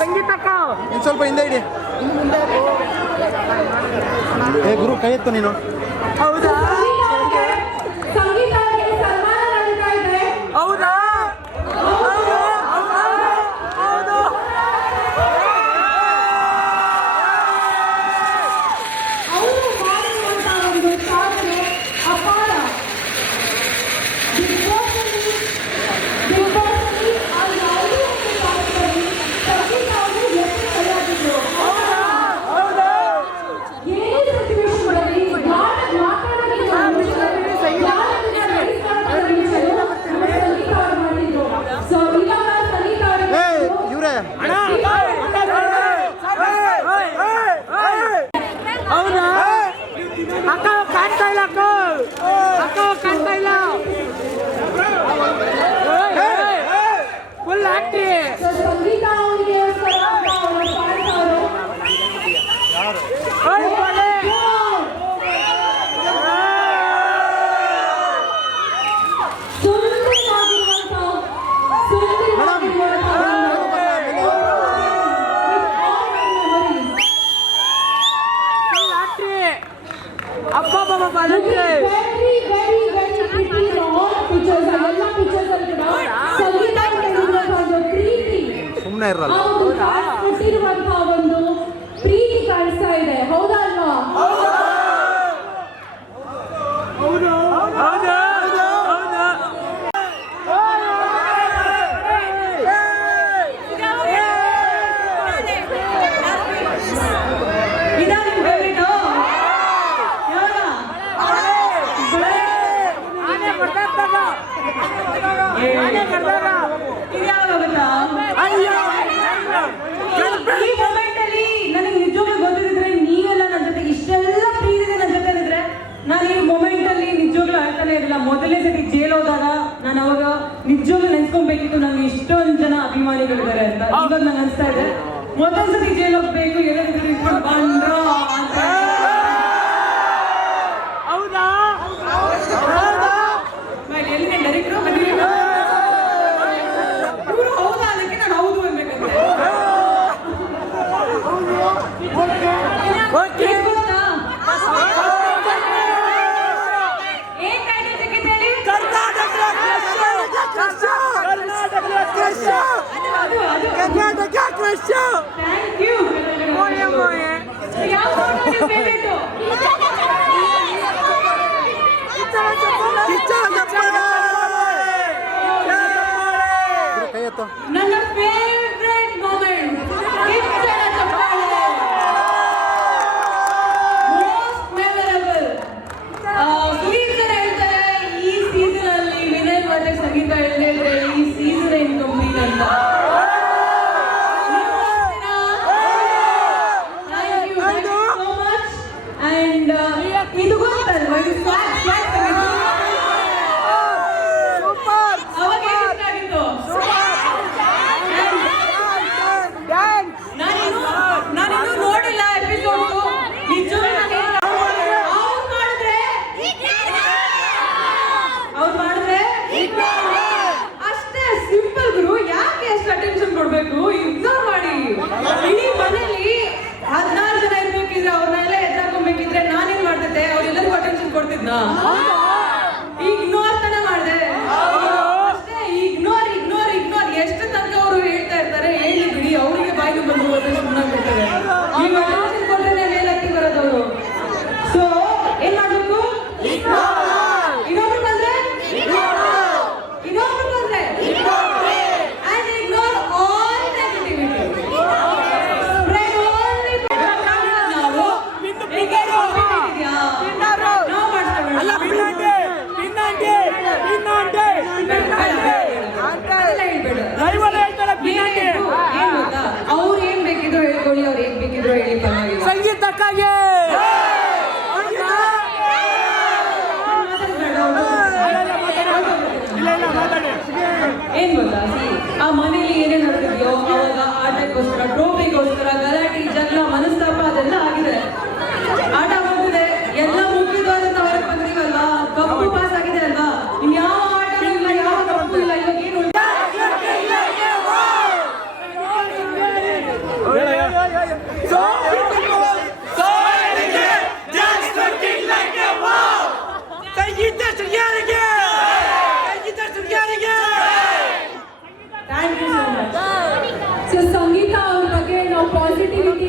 ಸಂಗೀತಕ್ಕ ಇನ್ನು ಸ್ವಲ್ಪ ಹಿಂದೆ ಇಡಿ. ಏ ಗುರು ಕೈ ಎತ್ತು ನೀನು. ಹೌದಾ ಹೌದಾ ಅಕ್ಕ ಕಾಣ್ತಾ ಇಲ್ಲ ಅಕ್ಕ ಕಾಣ್ತಾ ಇಲ್ಲ ಫುಲ್ ಆಕ್ಟಿ ಅಪ್ಪ ಬಾಬಾ ಬಾಲಕ್ಕೆ ಸುಮ್ಮನೆ ಇರಲ್ಲ ಒಂದು ಪ್ರೀತಿ ಕಾಣಿಸ್ತಾ ಇದೆ. ಹೌದಾ ಅಲ್ವಾ? ನನಗೆ ನಿಜವಾಗ್ಲೂ ಗೊತ್ತಿದ್ರೆ ನೀವೆಲ್ಲ ನನ್ನ ಜೊತೆ ಇಷ್ಟೆಲ್ಲ ಪ್ರೀತಿ ನನ್ನ ಜೊತೆ ಇದ್ರೆ ನಾನು ಈ ಮೊಮೆಂಟ್ ಅಲ್ಲಿ ನಿಜವಾಗ್ಲೂ ಅರ್ಥನೇ ಇರಲಿಲ್ಲ. ಮೊದಲನೇ ಸತಿ ಜೈಲ್ ಹೋದಾಗ ನಾನು ಅವಾಗ ನಿಜವಾಗ್ಲೂ ನೆನ್ಸ್ಕೊಬೇಕಿತ್ತು ನನಗೆ ಇಷ್ಟೊಂದು ಜನ ಅಭಿಮಾನಿಗಳಿದ್ದಾರೆ ಅಂತ. ಇವಾಗ ನಂಗೆ ಅನಿಸ್ತಾ ಇದೆ ಮೊದಲನೇ ಸತಿ ಜೈಲ್ ಹೋಗ್ಬೇಕು ಎಲ್ಲರಿಗೂ ಇಟ್ಕೊಂಡು ಬಂದ್ರು ಅಂತ. ಎಲ್ಲಿ ಡೈರೆಕ್ಟ್ರು ಇವರು ಹೌದಾ ಅದಕ್ಕೆ ನಾನು ಹೌದು ಅನ್ಬೇಕಂತೆ. Thank you. ಯಾವ ಫೇವರೇಟ್? ನನ್ನ favourite moment most memorable. Sunil sir ಹೇಳ್ತಾರೆ ಈ ಸೀಸನ್ ಅಲ್ಲಿ ವಿನಯ್ ಮತ್ತೆ ಸಂಗೀತ ಹೇಳಿದ್ರೆ ಈ ಸೀಸನ್ ಇನ್ಕಂಪ್ಲೀಟ್ ಅಂತ. So much. ಅಂಡ್ ಇದು ಗೊತ್ತಲ್ವಾ ಇದು ನಾನಿನ್ನೂ ನೋಡಿಲ್ಲ ಎಪಿಸೋಡ್. ಅವ್ರು ಮಾಡಿದ್ರೆ ಅಷ್ಟೇ ಸಿಂಪಲ್ ಗುರು. ಯಾಕೆ ಅಷ್ಟು ಅಟೆನ್ಷನ್ ಕೊಡ್ಬೇಕು? ಇಗ್ನೋರ್ ಮಾಡಿ. ಇಡೀ ಮನೇಲಿ 16 ಜನ ಇರ್ಬೇಕಿದ್ರೆ ಅವ್ರನ್ನೆಲ್ಲ ಎದುರಾಕೊಂಡ್ಬೇಕಿದ್ರೆ ನಾನೇನ್ ಮಾಡ್ತಿದ್ದೆ? ಅವ್ರೆಲ್ಲರಿಗೂ ಅಟೆನ್ಷನ್ ಕೊಡ್ತಿದ್ನ? ಇಗ್ನೋರ್ ತಾನೇ ಮಾಡಿದೆ ಅಷ್ಟೇ. ಇಗ್ನೋರ್ ಇಗ್ನೋರ್ ಇಗ್ನೋರ್ ಎಷ್ಟು ತನಕ ಅವರು ಹೇಳ್ತಾ ಇರ್ತಾರೆ ಹೇಳಿ ಬಿಡಿ. ಅವರಿಗೆ ಬಾಯಿಗೆ ಬಂದು ಹೋದ್ರೆ ಸುಮ್ಮನಾಗ್ಬಿಡ್ತಾರೆ. ಈಗ ಅಟೆನ್ಷನ್ ಕೊಟ್ರೆ ಮೇಲತ್ತಿ ಬರೋದವರು. ಸೊ ಏನ್ ಮಾಡ್ಬೇಕು? ಇನ್ನೊಬ್ರು ಬಂದ್ರೆ ಇನ್ನೊಬ್ರು ಬಂದ್ರೆ and ignore all negativity. Spread only ನಾವು ಹೇಗೆ ಇದೆಯಾ ನಾವು ಮಾಡ್ತೀವಿ. ಅವ್ರು ಏನ್ ಬೇಕಿದ್ರು ಹೇಳ್ಕೊಳ್ಳಿ, ಅವ್ರು ಏನ್ ಬೇಕಿದ್ರು ಹೇಳಿ ಪರವಾಗಿಲ್ಲ. ಸಂಗೀತಕ್ಕಾಗಿ ಏನ್ ಗೊತ್ತಾ, ಆ ಮನೇಲಿ ಏನೇನ್ ನಡೆದಿದ್ಯೋ ಅವಾಗ ಆಟಕ್ಕೋಸ್ಕರ, ಟ್ರೋಫಿಗೋಸ್ಕರ ಗಲಾಟೆ, ಜಗಳ, ಮನಸ್ತಾಪ ಅದೆಲ್ಲ ಆಗಿದೆ. ಆಟ ಮಾಡ್ತಿದೆ, ಎಲ್ಲ ಮುಗಿದು ಅಂತ ಹೊರಗೆ ಬಂದಿವಲ್ವಾ, ಕಪ್ಪು ಪಾಸ್ ಆಗಿದೆ ಅಲ್ವಾ. ಇನ್ಯಾವ ಆಟನೂ ಇಲ್ಲ, ಯಾವ ಕಪ್ಪು ಇಲ್ಲ. ಇವಾಗ ಏನು thank you so much. So Sangeetha ಅವ್ರ ಬಗ್ಗೆ ನಾವು ಪಾಸಿಟಿವಿಟಿ